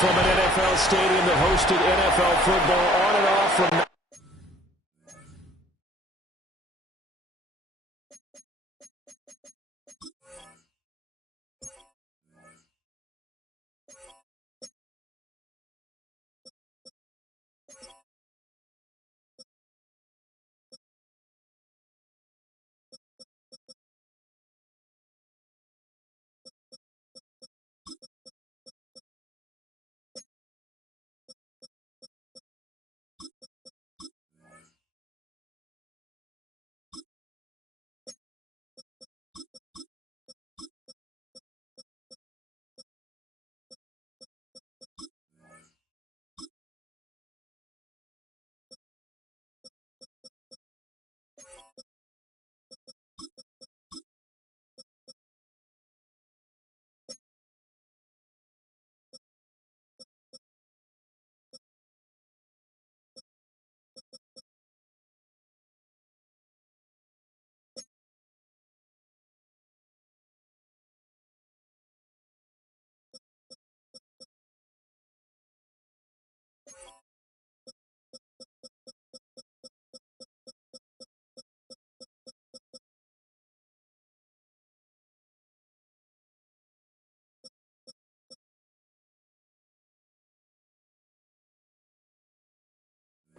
from an NFL stadium that hosted NFL football on and off from...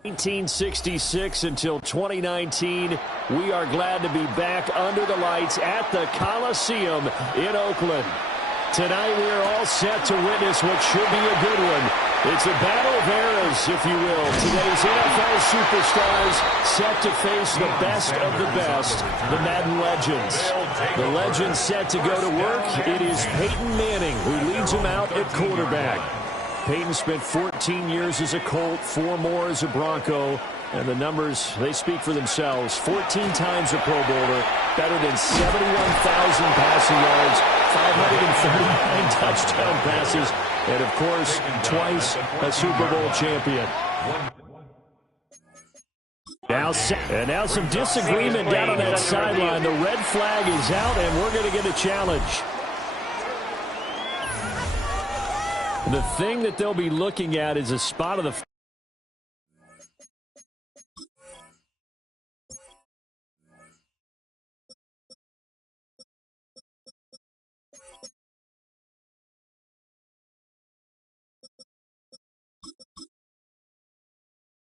...1966 until 2019, we are glad to be back under the lights at the Coliseum in Oakland. Tonight we are all set to witness what should be a good one. It's a battle of eras, if you will. Today's NFL superstars set to face the best of the best, the Madden legends. The legends set to go to work. It is Peyton Manning who leads them out at quarterback. Peyton spent 14 years as a Colt, 4 more as a Bronco, and the numbers, they speak for themselves. 14 times a Pro Bowler, better than 71,000 passing yards, 539 touchdown passes, and, of course, twice a Super Bowl champion. Now some disagreement down on that sideline. The red flag is out, and we're going to get a challenge. The thing that they'll be looking at is a spot of the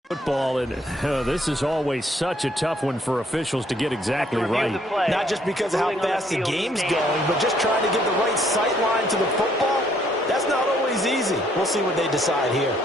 football, and this is always such a tough one for officials to get exactly right. Not just because of how fast the game's going, but just trying to get the right sight line to the football. That's not always easy. We'll see what they decide here.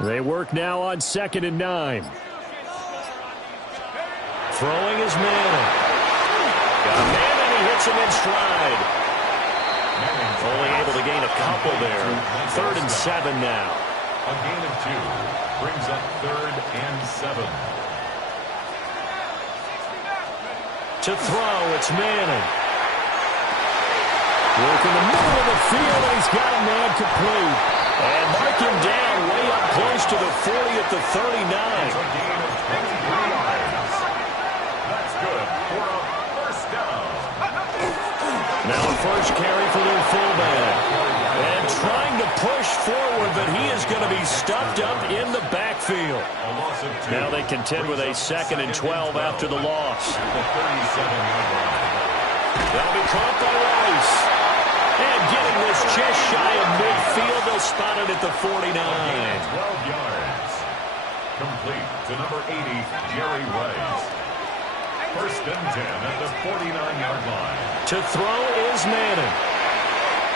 They work now on 2nd and 9. Throwing is Manning. Got Manning, he hits him in stride. Only able to gain a couple there. 3rd and 7 now. A gain of 2 brings up 3rd and 7. To throw, it's Manning. Work in the middle of the field, and he's got a man complete. And mark him down way up close to the 40 at the 39. It's a gain of 23 yards. That's good for a first down. Now a first carry for their fullback. And trying to push forward, but he is going to be stuffed up in the backfield. Now they contend with a 2nd and 12 after the loss. The 37-yard line. That'll be caught by Rice. And getting this just shy of midfield, they'll spot it at the 49. 12 yards. Complete to number 80, Jerry Rice. 1st and 10 at the 49-yard line. To throw is Manning.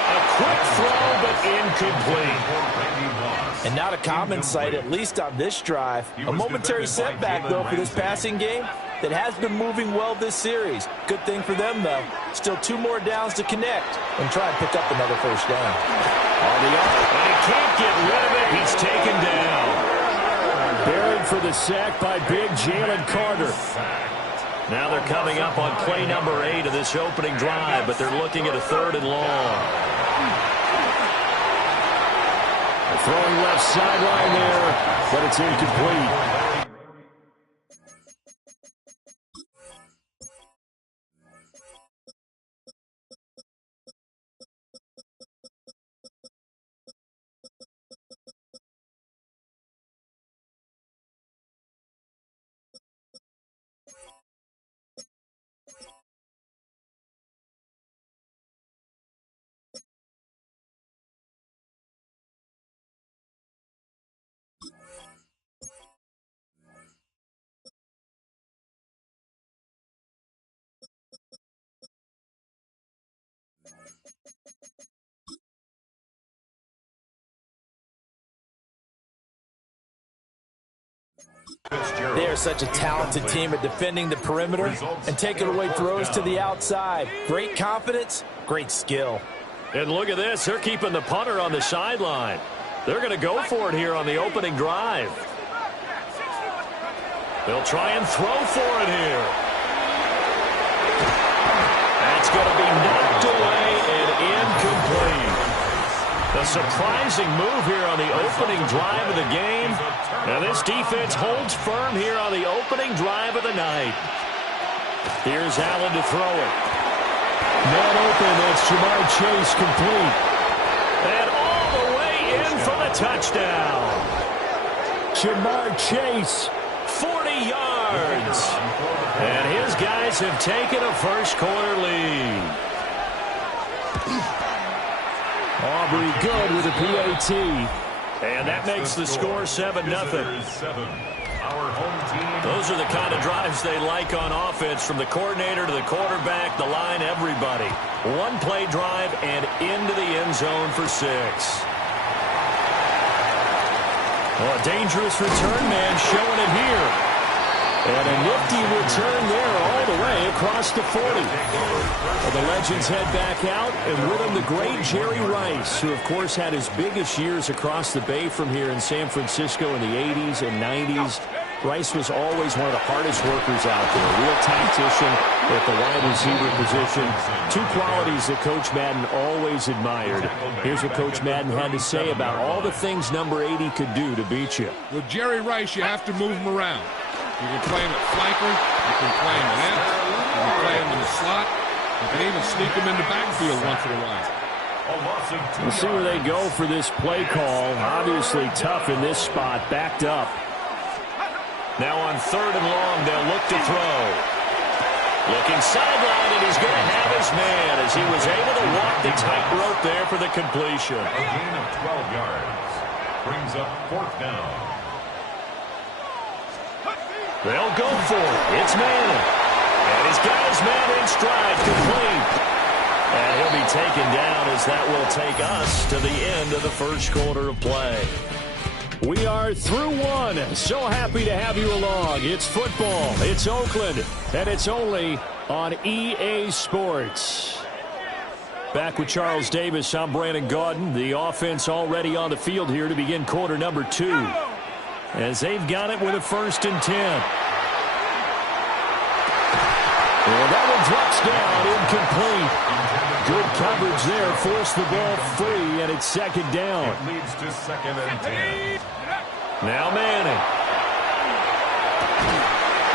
A quick throw, but incomplete. And not a common sight, at least on this drive. A momentary setback, though, for this passing game. that has been moving well this series. Good thing for them, though. Still 2 more downs to connect and try and pick up another first down. On the up, and he can't get rid of it. He's taken down. Buried for the sack by big Jalen Carter. Now they're coming up on play number 8 of this opening drive, but they're looking at a 3rd and long. Throwing left sideline there, but it's incomplete. They are such a talented team at defending the perimeter and taking away throws to the outside. Great confidence, great skill. And look at this. They're keeping the punter on the sideline. They're going to go for it here on the opening drive. They'll try and throw for it here. That's going to be knocked away and incomplete. A surprising move here on the opening drive of the game. Now this defense holds firm here on the opening drive of the night. Here's Allen to throw it. Man open, that's Jamar Chase complete. And all the way in for the touchdown. Jamar Chase, 40 yards. And his guys have taken a first-quarter lead. Aubrey good with a PAT. And that makes the score 7-0. Those are the kind of drives they like on offense, from the coordinator to the quarterback, the line, everybody. One play drive and into the end zone for 6. Well, a dangerous return man showing it here. And a nifty return there all the way across the 40. Well, the Legends head back out, and with them the great Jerry Rice, who, of course, had his biggest years across the bay from here in San Francisco in the 80s and 90s. Rice was always one of the hardest workers out there, a real tactician at the wide receiver position. 2 qualities that Coach Madden always admired. Here's what Coach Madden had to say about all the things number 80 could do to beat you. With Jerry Rice, you have to move him around. You can play him at flanker, you can play him at end, you can play him in the slot, you can even sneak him in the backfield once in a while. We'll see where they go for this play call. Obviously tough in this spot, backed up. Now on 3rd and long, they'll look to throw. Looking sideline, and he's going to have his man as he was able to walk the tightrope there for the completion. A gain of 12 yards brings up 4th down. They'll go for it. It's Manning. And he's got his man in stride, complete. And he'll be taken down as that will take us to the end of the first quarter of play. We are through one. So happy to have you along. It's football. It's Oakland. And it's only on EA Sports. Back with Charles Davis, I'm Brandon Gaudin. The offense already on the field here to begin quarter number 2. As they've got it with a 1st and 10. And that one drops down, incomplete. Good coverage there, forced the ball free, and it's 2nd down. It leads to 2nd and 10. Now Manning.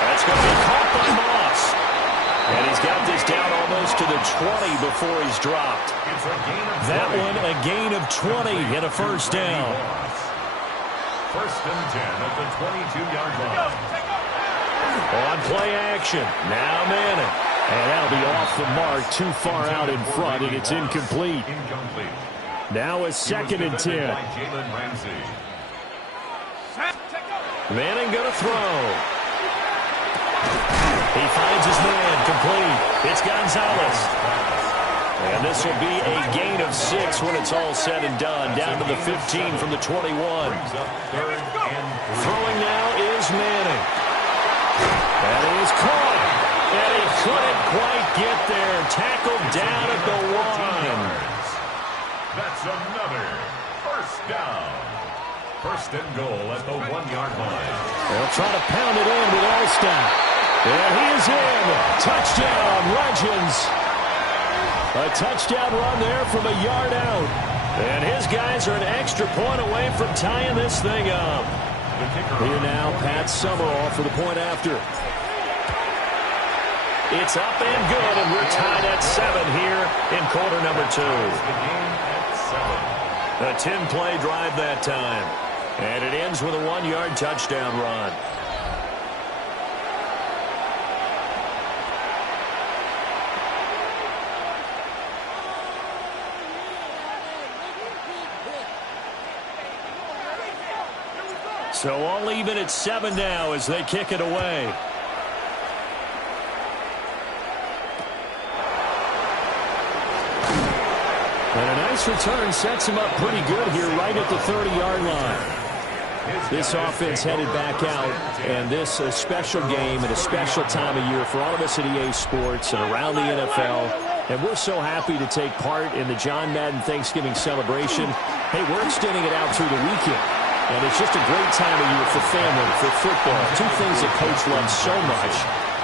That's going to be caught by Moss. And he's got this down almost to the 20 before he's dropped. That one a gain of 20 and a 1st down. 1st and 10 at the 22-yard line. On play action. Now Manning. And that'll be off the mark, too far out in front, and it's incomplete. Now a 2nd and 10. Manning going to throw. He finds his man, complete. It's Gonzalez. And this will be a gain of 6 when it's all said and done. Down to the 15 from the 21. Throwing now is Manning. And he's caught. And he couldn't quite get there. Tackled down at the 1. That's another first down. First and goal at the 1-yard line. They'll try to pound it in with Alston. And he is in. Touchdown, Legends. A touchdown run there from a yard out. And his guys are an extra point away from tying this thing up. Here now, Pat Summerall for the point after. It's up and good, and we're tied at 7 here in quarter number 2. A 10-play drive that time. And it ends with a 1-yard touchdown run. So all even at 7 now as they kick it away. And a nice return sets him up pretty good here right at the 30-yard line. This offense headed back out, and this a special game and a special time of year for all of us at EA Sports and around the NFL. And we're so happy to take part in the John Madden Thanksgiving celebration. Hey, we're extending it out through the weekend. And it's just a great time of year for family, for football, two things that Coach loves so much.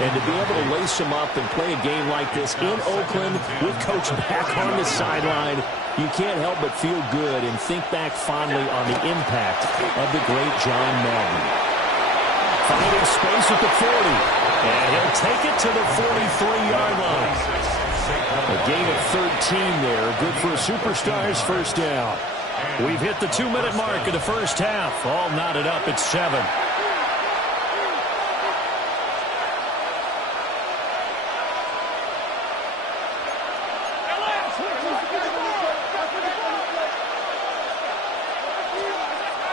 And to be able to lace them up and play a game like this in Oakland with Coach back on the sideline, you can't help but feel good and think back fondly on the impact of the great John Madden. Finding space at the 40. And he'll take it to the 43-yard line. A gain of 13 there. Good for a superstar's first down. We've hit the 2-minute mark of the first half. All knotted up at 7.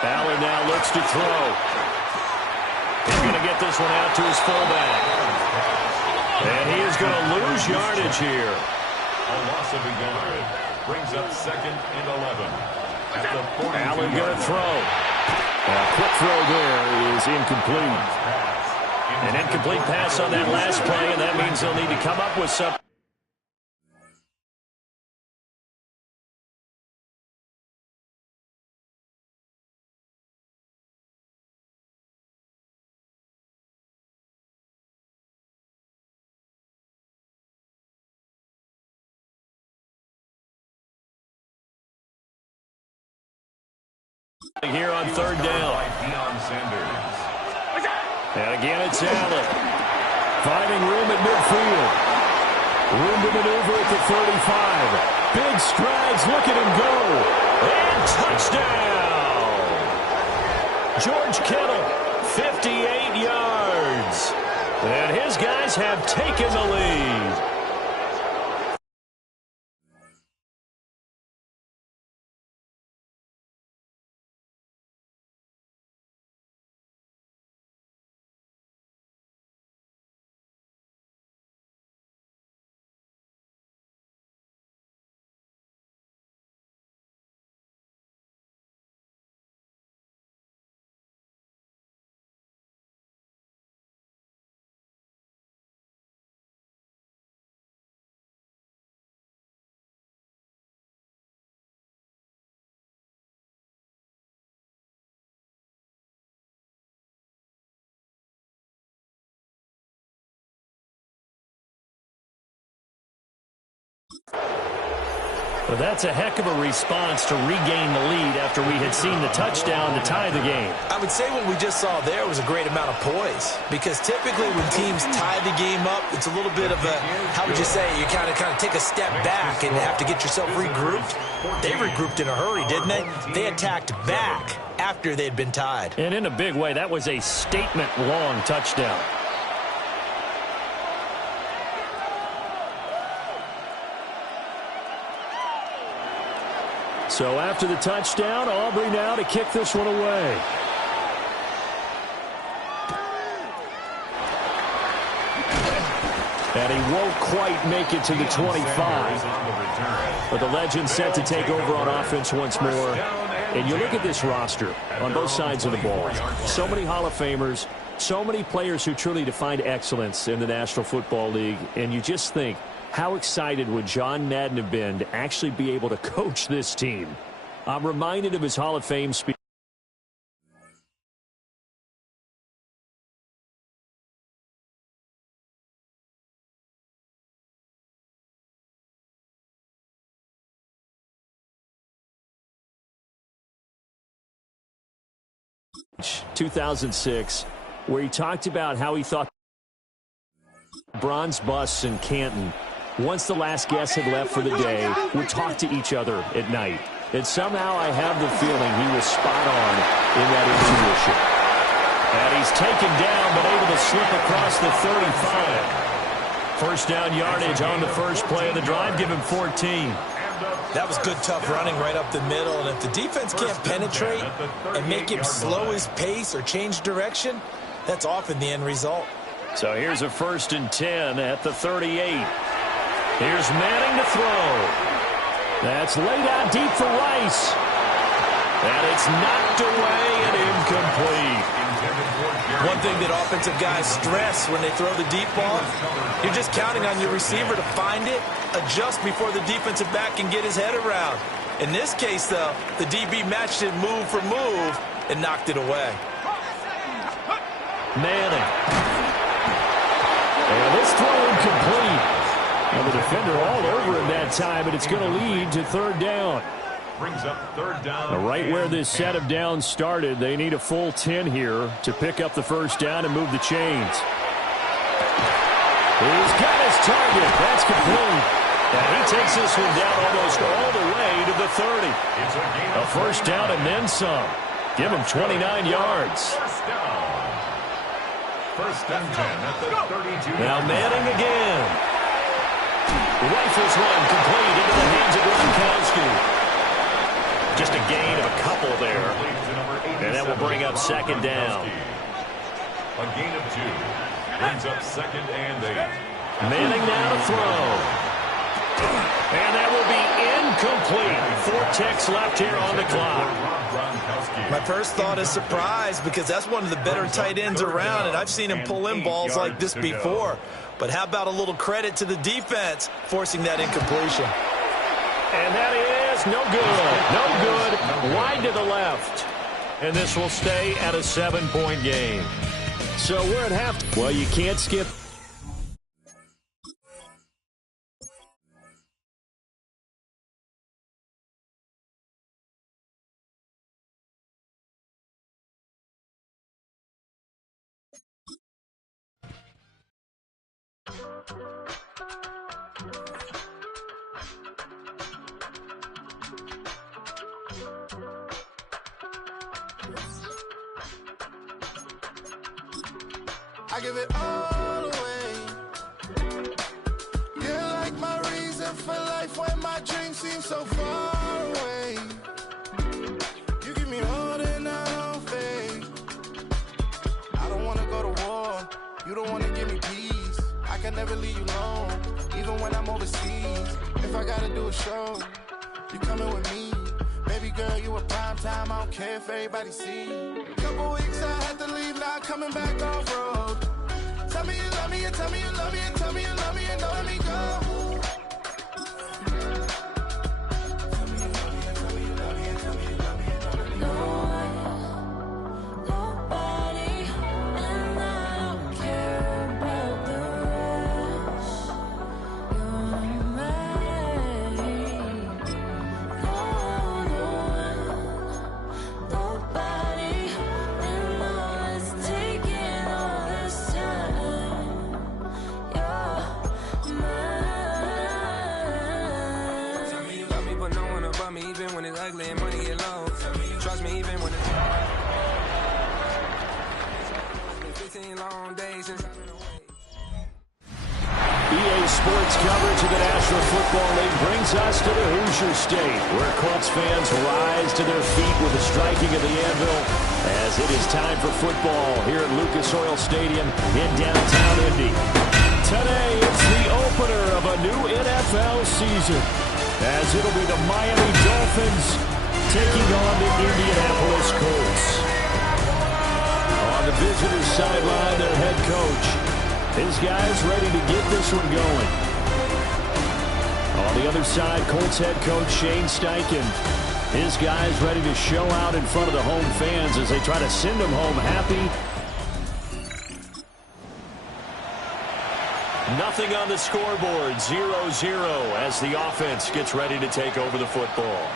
Allen now looks to throw. He's going to get this one out to his fullback. And he is going to lose yardage here. A loss of a yard brings up 2nd and 11. Allen going to throw. A quick throw there is incomplete. An incomplete pass on that last play, and that means they'll need to come up with something. Here on 3rd down. And again, it's Allen. Finding room at midfield. Room to maneuver at the 35. Big strides, look at him go. And touchdown! George Kittle, 58 yards. And his guys have taken the lead. Well, that's a heck of a response to regain the lead after we had seen the touchdown to tie the game. I would say what we just saw there was a great amount of poise, because typically when teams tie the game up, it's a little bit of a, how would you say, you kind of take a step back and have to get yourself regrouped. They regrouped in a hurry, didn't they? They attacked back after they had been tied. And in a big way, that was a statement-long touchdown. So after the touchdown, Aubrey now to kick this one away. And he won't quite make it to the 25. But the Legends set to take over on offense once more. And you look at this roster on both sides of the ball. So many Hall of Famers, So many players who truly defined excellence in the National Football League, and you just think, how excited would John Madden have been to actually be able to coach this team? I'm reminded of his Hall of Fame speech. 2006, where he talked about how he thought bronze busts in Canton, once the last guest had left for the day, would talk to each other at night. And somehow I have the feeling he was spot on in that intuition. And he's taken down, but able to slip across the 35. First down yardage on the first play of the drive, give him 14. That was good, tough running right up the middle. And if the defense can't penetrate and make him slow his pace or change direction, that's often the end result. So here's a 1st and 10 at the 38. Here's Manning to throw. That's laid out deep for Rice. And it's knocked away and incomplete. One thing that offensive guys stress when they throw the deep ball, you're just counting on your receiver to find it, adjust before the defensive back can get his head around. In this case, though, the DB matched it move for move and knocked it away. Manning. And this throw incomplete. And the defender all over him that time, and it's going to lead to 3rd down. Brings up 3rd down. Right where this set of downs started, they need a full 10 here to pick up the 1st down and move the chains. He's got his target. That's complete. And he takes this one down almost all the way to the 30. A 1st down and then some. Give him 29 yards. 1st and 10 at the 32. Now Manning again. Rifles one complete into the hands of Gronkowski. Just a gain of a couple there. And that will bring up 2nd down. A gain of 2. Brings up 2nd and 8. Manning now to throw. And that will be incomplete. 4 ticks left here on the clock. My first thought is surprise because that's one of the better tight ends around, and I've seen him pull in balls like this before. But how about a little credit to the defense forcing that incompletion? And that is no good. No good. Wide to the left. And this will stay at a 7-point game. So we're at half. Well, you can't skip. I give it all away. You're like my reason for life when my dreams seem so far away. You give me all that I don't fake. I don't wanna go to war. You don't wanna give me peace. I can never leave you alone, even when I'm overseas. If I gotta do a show, you coming with me. Baby girl, you a prime time. I don't care if everybody see. Couple weeks I had to leave, now coming back off road. Tell me you love me, and tell me you love me, and tell me you love me, and don't let me go. Tell me you love me, and tell me you love me, and tell me you love me, and don't let me go. Nobody, and I don't care about the rest. You're mine. No one, nobody, and all it's taking all this time. You're mine. Tell me you love me, but no one above me, even when it's ugly and money get low. Trust me, even when it's 15 long days since I've been away. EA Sports coverage of the National Football League brings us to the Hoosier State, where Colts fans rise to their feet with the striking of the anvil as it is time for football here at Lucas Oil Stadium in downtown Indy. Today, it's the opener of a new NFL season, as it'll be the Miami Dolphins taking on the Indianapolis Colts. On the visitor's sideline, their head coach. His guys ready to get this one going. On the other side, Colts head coach Shane Steichen. His guys ready to show out in front of the home fans as they try to send them home happy. Nothing on the scoreboard, 0-0 as the offense gets ready to take over the football.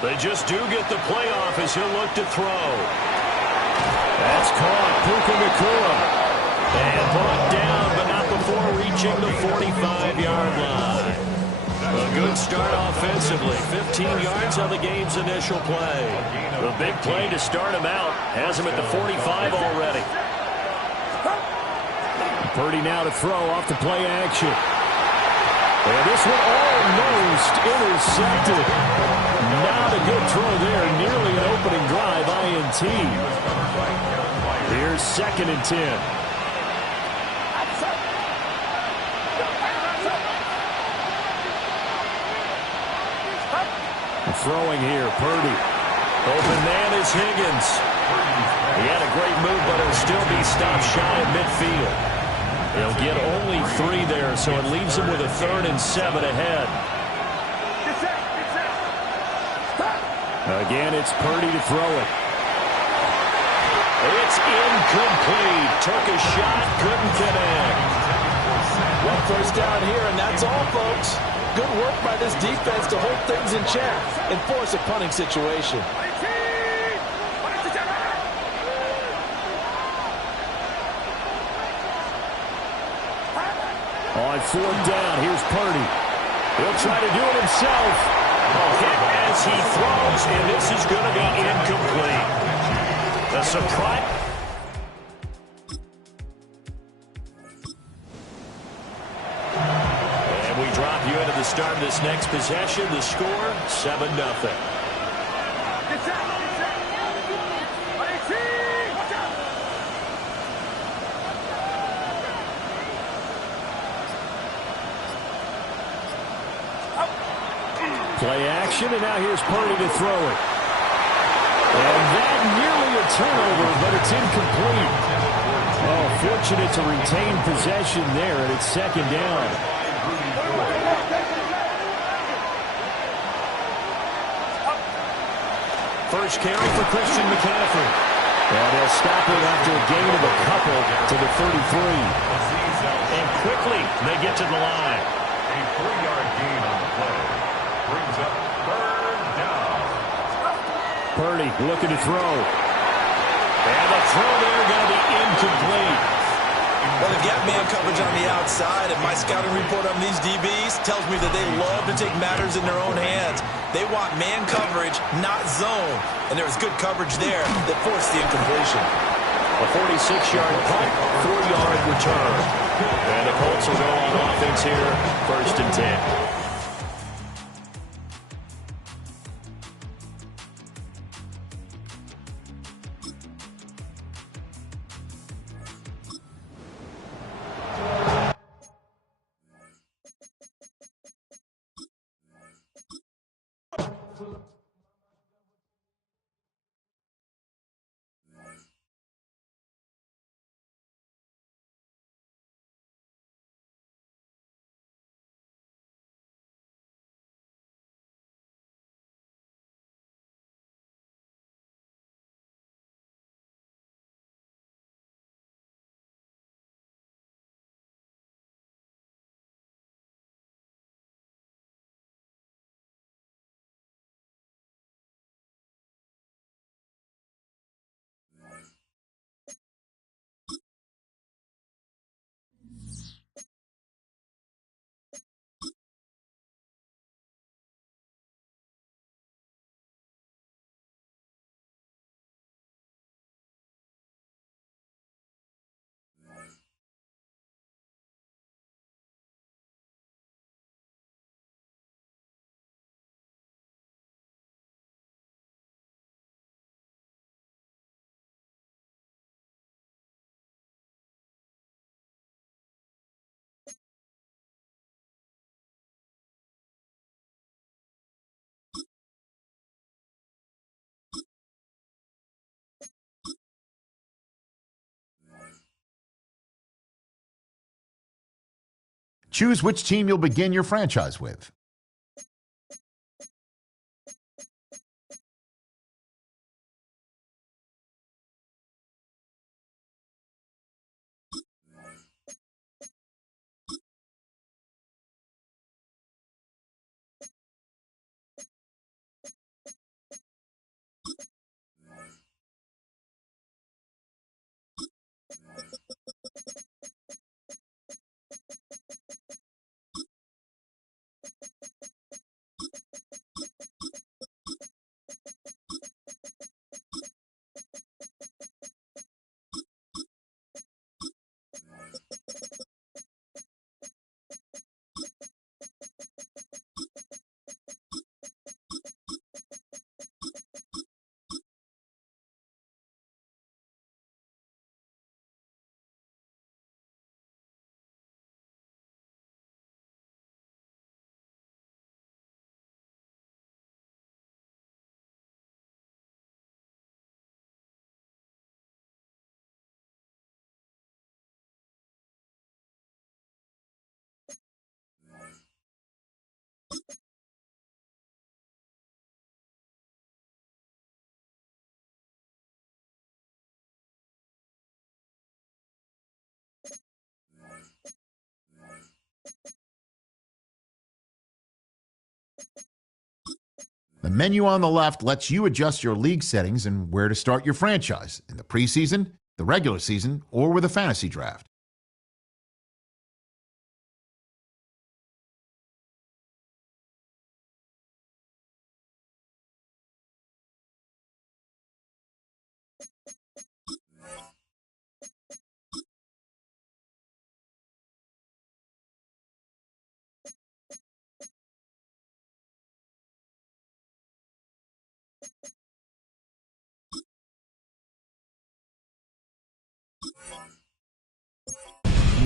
They just do get the playoff as he'll look to throw. That's caught. Puka Nacua. And brought down, but not before reaching the 45-yard line. A good start offensively. 15 yards on the game's initial play. The big play to start him out. Has him at the 45 already. Purdy now to throw off the play action. And this one almost intercepted. Not a good throw there. Nearly an opening drive, INT. Here's 2nd and 10. Throwing here, Purdy. Open man is Higgins. He had a great move, but it'll still be stopped shy of midfield. He'll get only 3 there, so it leaves him with a 3rd and 7 ahead. Again, it's Purdy to throw it. It's incomplete. Took a shot, couldn't connect. Well, first down here, and that's all, folks. Good work by this defense to hold things in check and force a punting situation. On 4th down, here's Purdy. He'll try to do it himself. Hit as he throws, and this is going to be incomplete. The surprise. And we drop you into the start of this next possession. The score, 7-0. Play action, and now here's Purdy to throw it. And that nearly a turnover, but it's incomplete. Oh, fortunate to retain possession there, and it's 2nd down. First carry for Christian McCaffrey. And they'll stop it after a gain of a couple to the 33. And quickly, they get to the line. A 3-yard gain on the play. Brings up 3rd down. Purdy looking to throw. And the throw there going to be incomplete. Well, they've got man coverage on the outside, and my scouting report on these DBs tells me that they love to take matters in their own hands. They want man coverage, not zone. And there was good coverage there that forced the incompletion. A 46-yard punt, 4-yard return. And the Colts will go on offense here, 1st and 10. Choose which team you'll begin your franchise with. The menu on the left lets you adjust your league settings and where to start your franchise in the preseason, the regular season, or with a fantasy draft.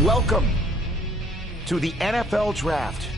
Welcome to the NFL Draft.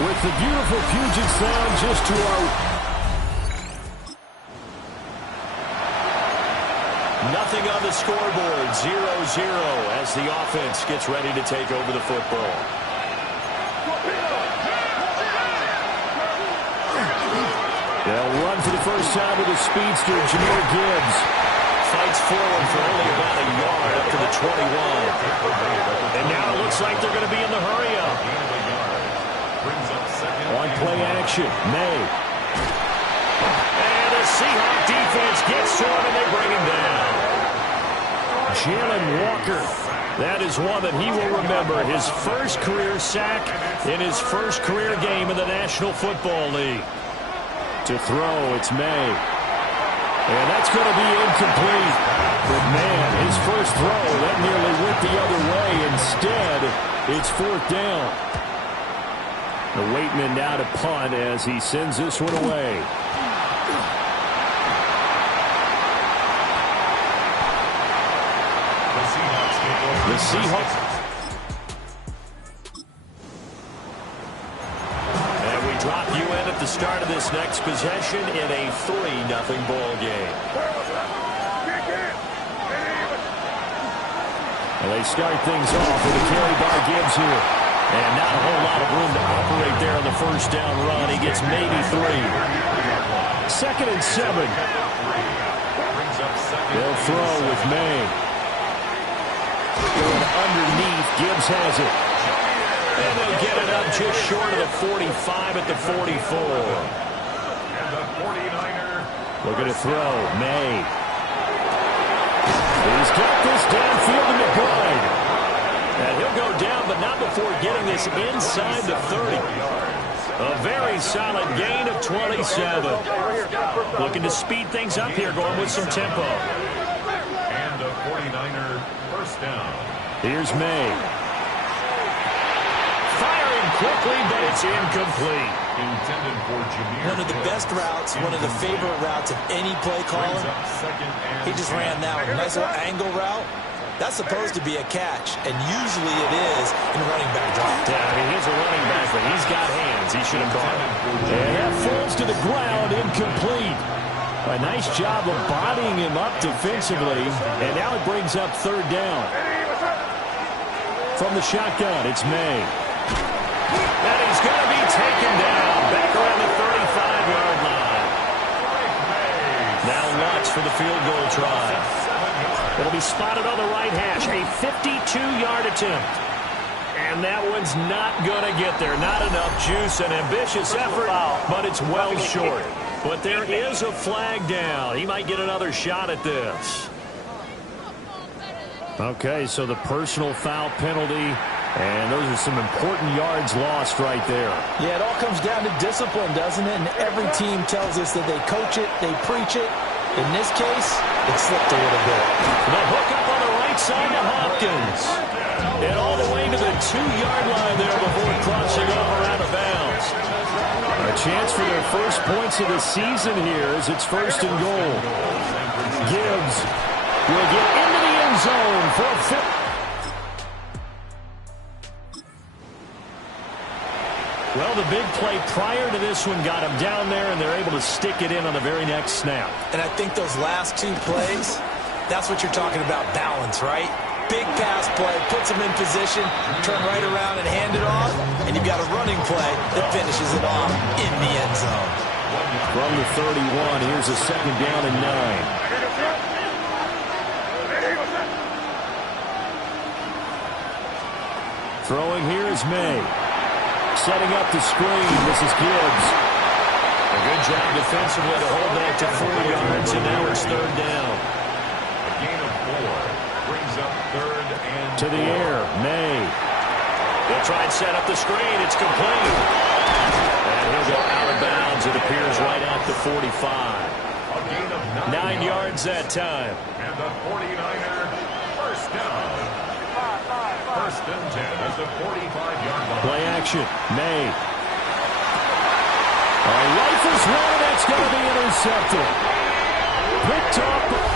With the beautiful Puget Sound just to our... Nothing on the scoreboard, 0-0 as the offense gets ready to take over the football. They'll run for the first time with a speedster, Jahmyr Gibbs. Fights forward for only about a yard up to the 21. And now it looks like they're going to be in the hurry-up. On play action, May. And the Seahawk defense gets to him and they bring him down. Jalen Walker. That is one that he will remember. His first career sack in his first career game in the National Football League. To throw, it's May. And that's going to be incomplete. But man, his first throw, that nearly went the other way. Instead, it's fourth down. Waiting in now to punt as he sends this one away. The Seahawks. And we drop you in at the start of this next possession in a 3-0 ball game. And they start things off with a carry by Gibbs here. And not a whole lot of room to operate there on the first down run. He gets maybe 3. 2nd and 7. They'll throw with May. Going underneath. Gibbs has it. And they'll get it up just short of the 45 at the 44. And the 49er. Looking to throw. May. He's got this downfield to McBride. And he'll go down, but not before getting this inside the 30. A very solid gain of 27. Looking to speed things up here, going with some tempo. And a 49er first down. Here's May. Firing quickly, but it's incomplete. Intended for Jameer. One of the best routes, one of the favorite routes of any play caller. He just ran that one. Nice little angle route. That's supposed to be a catch, and usually it is in running back drop. Yeah, I mean, he's a running back, but he's got hands. He should have caught it. And that falls to the ground, incomplete. A nice job of bodying him up defensively, and now it brings up 3rd down. From the shotgun, it's May. And he's going to be taken down back around the 35-yard line. Now Lutz for the field goal try. It'll be spotted on the right hash. A 52-yard attempt. And that one's not going to get there. Not enough juice. An ambitious effort, but it's well short. But there is a flag down. He might get another shot at this. Okay, so the personal foul penalty. And those are some important yards lost right there. Yeah, it all comes down to discipline, doesn't it? And every team tells us that they coach it, they preach it. In this case, it slipped a little bit. The hook up on the right side to Hopkins. And all the way to the 2-yard line there before crossing over out of bounds. A chance for their first points of the season here as it's 1st and goal. Gibbs will get into the end zone for a fifth. Well, the big play prior to this one got him down there, and they're able to stick it in on the very next snap. And I think those last 2 plays, that's what you're talking about, balance, right? Big pass play, puts him in position, turn right around and hand it off, and you've got a running play that finishes it off in the end zone. From the 31, here's a 2nd down and 9. Throwing here is May. Setting up the screen. This is Gibbs. A good job defensively to hold that to 4 yards, and now it's 3rd down. A gain of 4 brings up 3rd and to the air. May. They'll try and set up the screen. It's complete. And he'll go out of bounds. It appears right at the 45. a gain of 9 yards that time. And the 49er first down. 1st and 10 at the 45-yard line. Play action. May. A rifles one. That's going to be intercepted. Picked off